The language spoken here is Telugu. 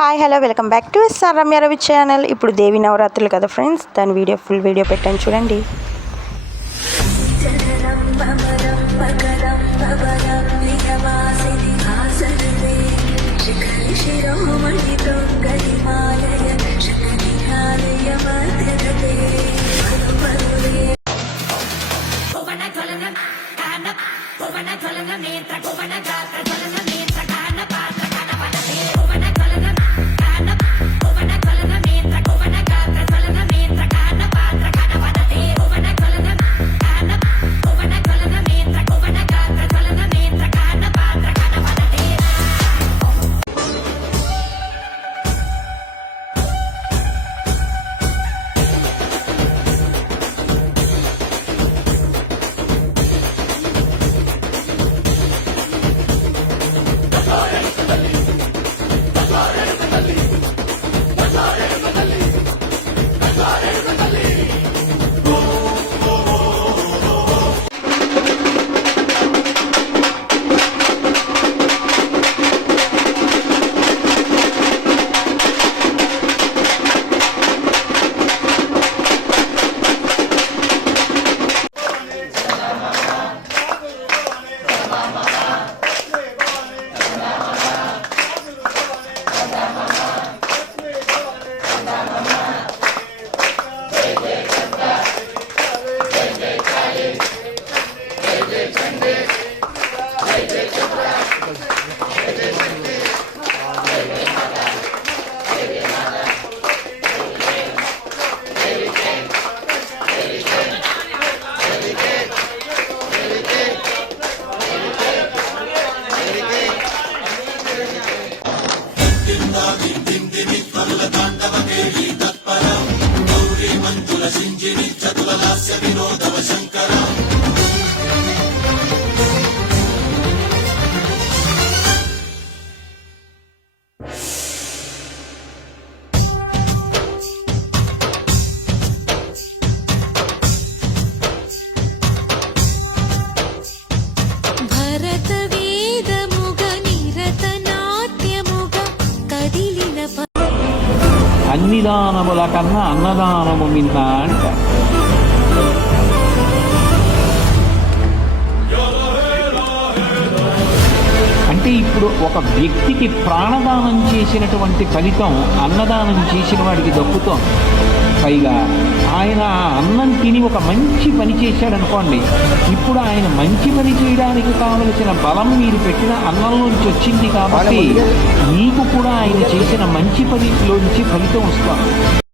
Hi hello welcome back to S R Ramya Ravi channel. ఇప్పుడు దేవి నవరాత్రులు కదా ఫ్రెండ్స్, దాని ఫుల్ వీడియో పెట్టాను చూడండి. అన్ని దానముల కన్నా అన్నదానము మిన్న అంట. అంటే ఇప్పుడు ఒక వ్యక్తికి ప్రాణదానం చేసినటువంటి ఫలితం అన్నదానం చేసిన వాడికి దక్కుతోంది. పైగా ఆయన ఆ అన్నం తిని ఒక మంచి పని చేశాడనుకోండి, ఇప్పుడు ఆయన మంచి పని చేయడానికి కావలసిన బలం మీరు పెట్టిన అన్నంలోంచి వచ్చింది కాబట్టి మీకు కూడా ఆయన చేసిన మంచి పనిలోంచి ఫలితం వస్తుంది.